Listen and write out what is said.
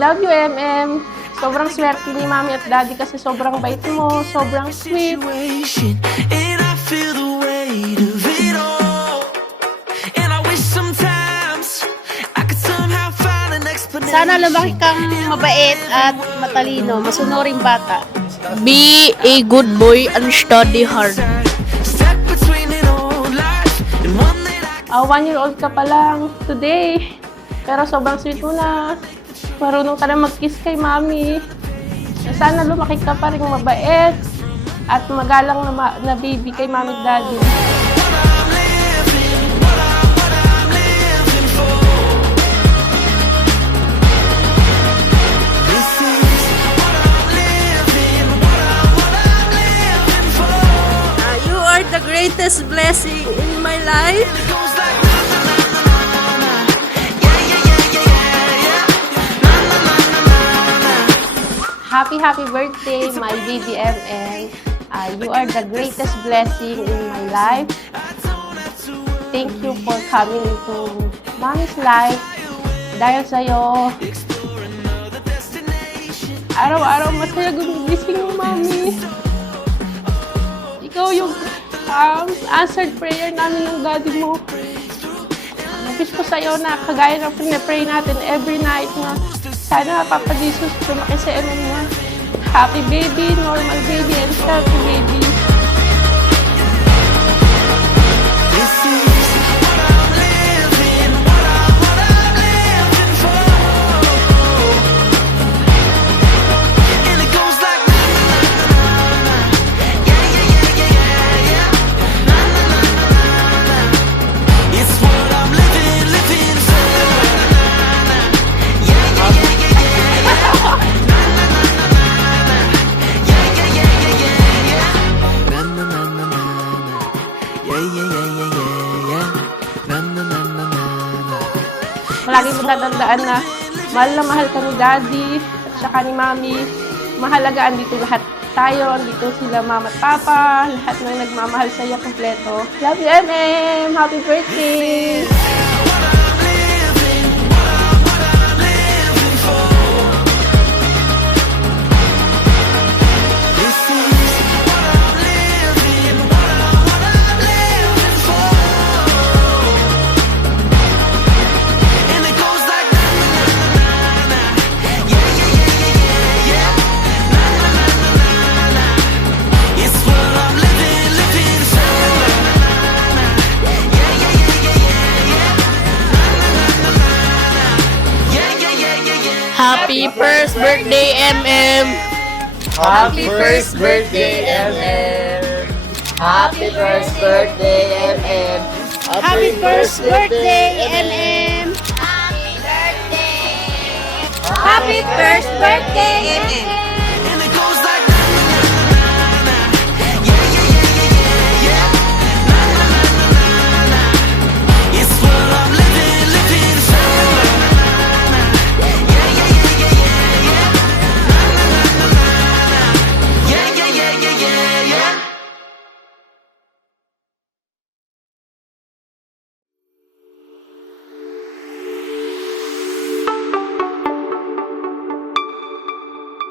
love you, MM. Sobrang swerte ni Mami at Daddy kasi sobrang bait mo, sobrang sweet. And I feel the weight of it all. And I wish sometimes I could somehow find an explanation. Sana lumaki kang mabait at matalino, masunuring bata. Be a good boy and study hard. Stuck between an old life and one that I 1-year-old ka pa lang today. Pero sobrang sweet mo na. Marunong ka na mag-kiss kay Mami. Sana lumaki ka pa rin mabait at magalang na baby kay Mami at Daddy. You are the greatest blessing in my life. goes like na na na na na na. Yeah yeah yeah yeah yeah yeah. Na na na na na na. Happy birthday, my baby MM. You are the greatest blessing in my life. Thank you for coming into Mommy's life. Dahil sa'yo, araw-araw masaya gumigising mo, Mami. Ikaw yung answered prayer namin ng Daddy mo. Wish ko sa'yo na kagaya ng pinapray natin every night na sana Papa Jesus lumaki sa MM mo. Happy baby, normal baby, and healthy baby. This is what I'm living, what I'm living for. And it goes like na na na na na. Yeah yeah yeah yeah yeah yeah. Na na na na na na. It's what I'm living for. Na na na. Yeah yeah yeah yeah yeah yeah. Na na na na na na. Yeah yeah yeah yeah yeah yeah. Na na na na na na. Yeah yeah yeah yeah yeah yeah. Na na na na na na. Lagi mo tatandaan na mahal ka ni Daddy at saka ni Mami. Mahalaga, andito lahat tayo. Andito sila Mama at Papa. Lahat ng nagmamahal sa iyo kompleto. Love you, MM! Happy birthday! This is what I'm living, what I'm living for. And it goes like na na na na na. Yeah yeah yeah yeah yeah yeah. Na na na na na na. It's what I'm living for. Na na na na. Yeah yeah yeah yeah yeah yeah. Na na na na na na. Yeah yeah yeah yeah yeah. Happy first birthday, MM. Happy first birthday, MM. Happy first birthday, MM. Happy first birthday, MM! Happy birthday! Happy first birthday, MM!